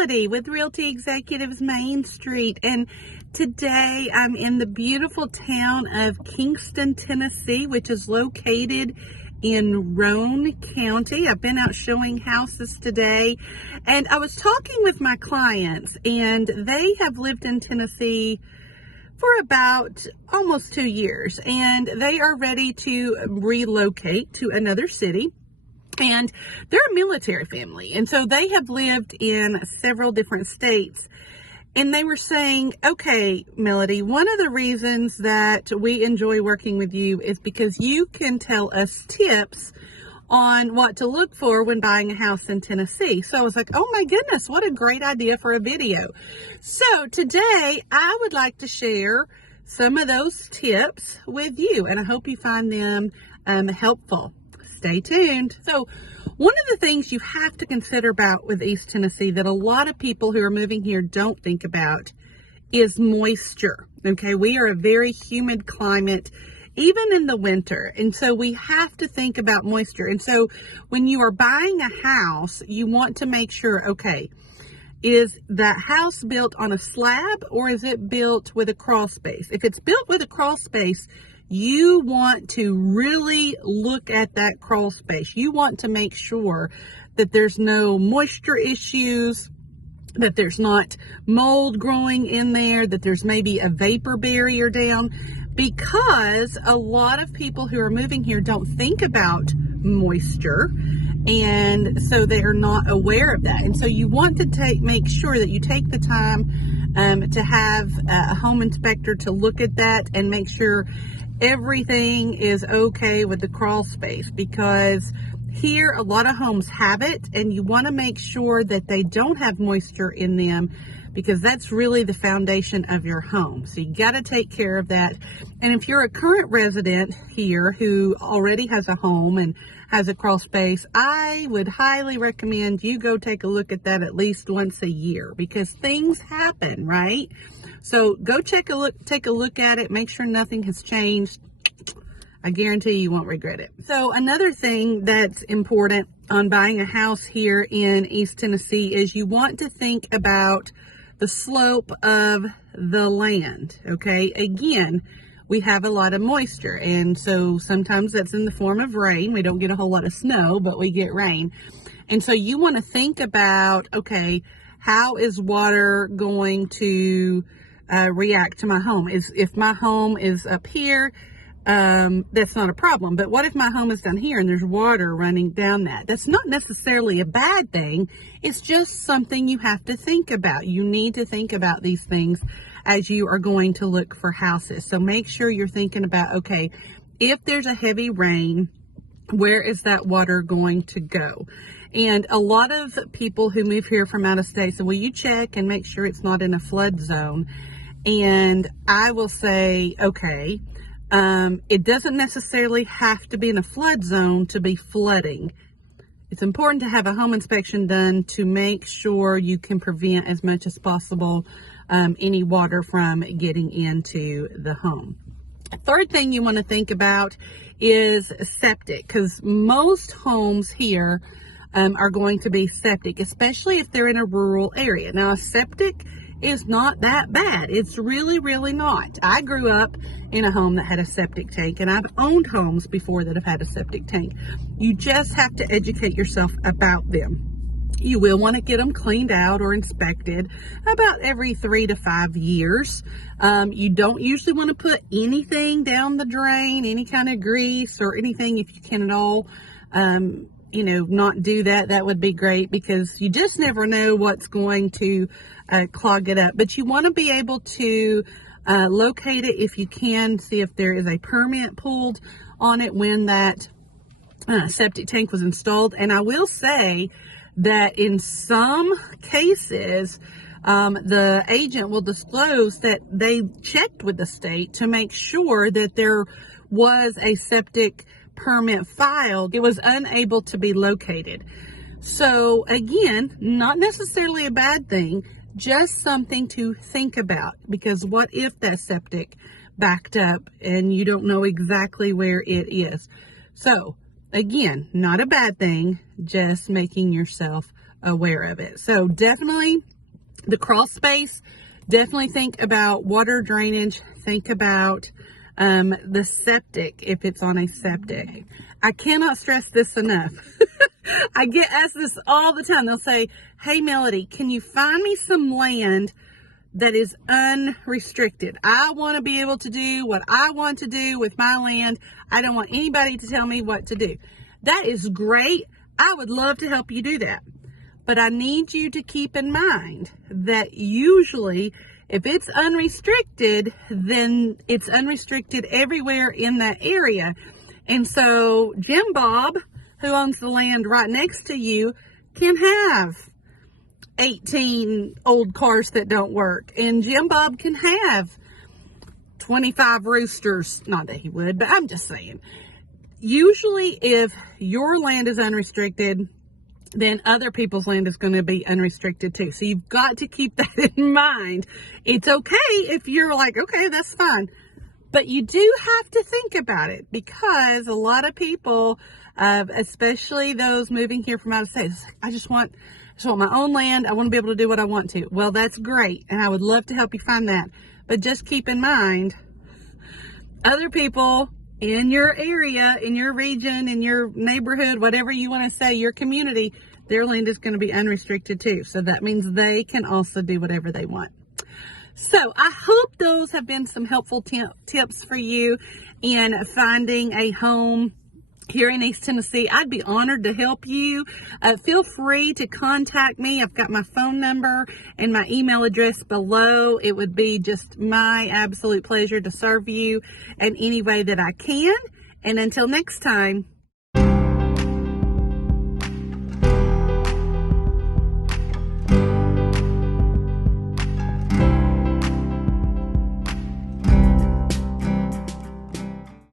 Melody with Realty Executives Main Street, and today I'm in the beautiful town of Kingston, Tennessee, which is located in Roane County. I've been out showing houses today, and I was talking with my clients, and they have lived in Tennessee for about almost 2 years, and they are ready to relocate to another city. And they're a military family, and so they have lived in several different states. And they were saying, okay, Melody, one of the reasons that we enjoy working with you is because you can tell us tips on what to look for when buying a house in Tennessee. So I was like, oh my goodness, what a great idea for a video. So today I would like to share some of those tips with you, and I hope you find them helpful. Stay tuned. So one of the things you have to consider about with East Tennessee that a lot of people who are moving here don't think about is moisture. Okay, we are a very humid climate, even in the winter. And so we have to think about moisture. And so when you are buying a house, you want to make sure, okay, is that house built on a slab or is it built with a crawl space? If it's built with a crawl space, you want to really look at that crawl space. You want to make sure that there's no moisture issues, that there's not mold growing in there, that there's maybe a vapor barrier down, because a lot of people who are moving here don't think about moisture, and so they are not aware of that. And so you want to make sure that you take the time to have a home inspector to look at that and make sure everything is okay with the crawl space, because here a lot of homes have it, and you want to make sure that they don't have moisture in them, because that's really the foundation of your home. So you got to take care of that. And if you're a current resident here who already has a home and has a crawl space, I would highly recommend you go take a look at that at least once a year, because things happen, right? So go take a look at it, make sure nothing has changed. I guarantee you won't regret it. So another thing that's important on buying a house here in East Tennessee is you want to think about the slope of the land, okay? Again, we have a lot of moisture, and so sometimes that's in the form of rain. We don't get a whole lot of snow, but we get rain. And so you want to think about, okay, how is water going to react to my home? If my home is up here, that's not a problem. But what if my home is down here and there's water running down that? That's not necessarily a bad thing. It's just something you have to think about. You need to think about these things as you are going to look for houses. So make sure you're thinking about, okay, if there's a heavy rain, where is that water going to go? And a lot of people who move here from out of state say, will you check and make sure it's not in a flood zone? And I will say, okay, it doesn't necessarily have to be in a flood zone to be flooding. It's important to have a home inspection done to make sure you can prevent as much as possible any water from getting into the home. Third thing you want to think about is septic, because most homes here are going to be septic, especially if they're in a rural area. Now, a septic is not that bad. It's really, really not. I grew up in a home that had a septic tank, and I've owned homes before that have had a septic tank. You just have to educate yourself about them. You will want to get them cleaned out or inspected about every 3 to 5 years. You don't usually want to put anything down the drain, any kind of grease or anything, if you can at all. Not do that. That would be great, because you just never know what's going to clog it up. But you want to be able to locate it if you can, see if there is a permit pulled on it when that septic tank was installed. And I will say that in some cases, the agent will disclose that they checked with the state to make sure that there was a septic permit filed. It was unable to be located. So again, not necessarily a bad thing, just something to think about, because what if that septic backed up and you don't know exactly where it is? So again, not a bad thing, just making yourself aware of it. So definitely the crawl space, definitely think about water drainage, think about the septic, if it's on a septic. I cannot stress this enough. I get asked this all the time. They'll say, hey Melody, can you find me some land that is unrestricted? I want to be able to do what I want to do with my land. I don't want anybody to tell me what to do. That is great. I would love to help you do that. But I need you to keep in mind that usually if it's unrestricted, then it's unrestricted everywhere in that area. And so Jim Bob, who owns the land right next to you, can have 18 old cars that don't work. And Jim Bob can have 25 roosters. Not that he would, but I'm just saying. Usually if your land is unrestricted, then other people's land is going to be unrestricted too. So you've got to keep that in mind. It's okay if you're like, okay, that's fine. But you do have to think about it, because a lot of people, especially those moving here from out of state, I just want my own land. I want to be able to do what I want to. Well, that's great. And I would love to help you find that. But just keep in mind, other people in your area, in your region, in your neighborhood, whatever you want to say, your community, their land is going to be unrestricted too. So that means they can also do whatever they want. So I hope those have been some helpful tips for you in finding a home here in East Tennessee. I'd be honored to help you. Feel free to contact me. I've got my phone number and my email address below. It would be just my absolute pleasure to serve you in any way that I can. And until next time,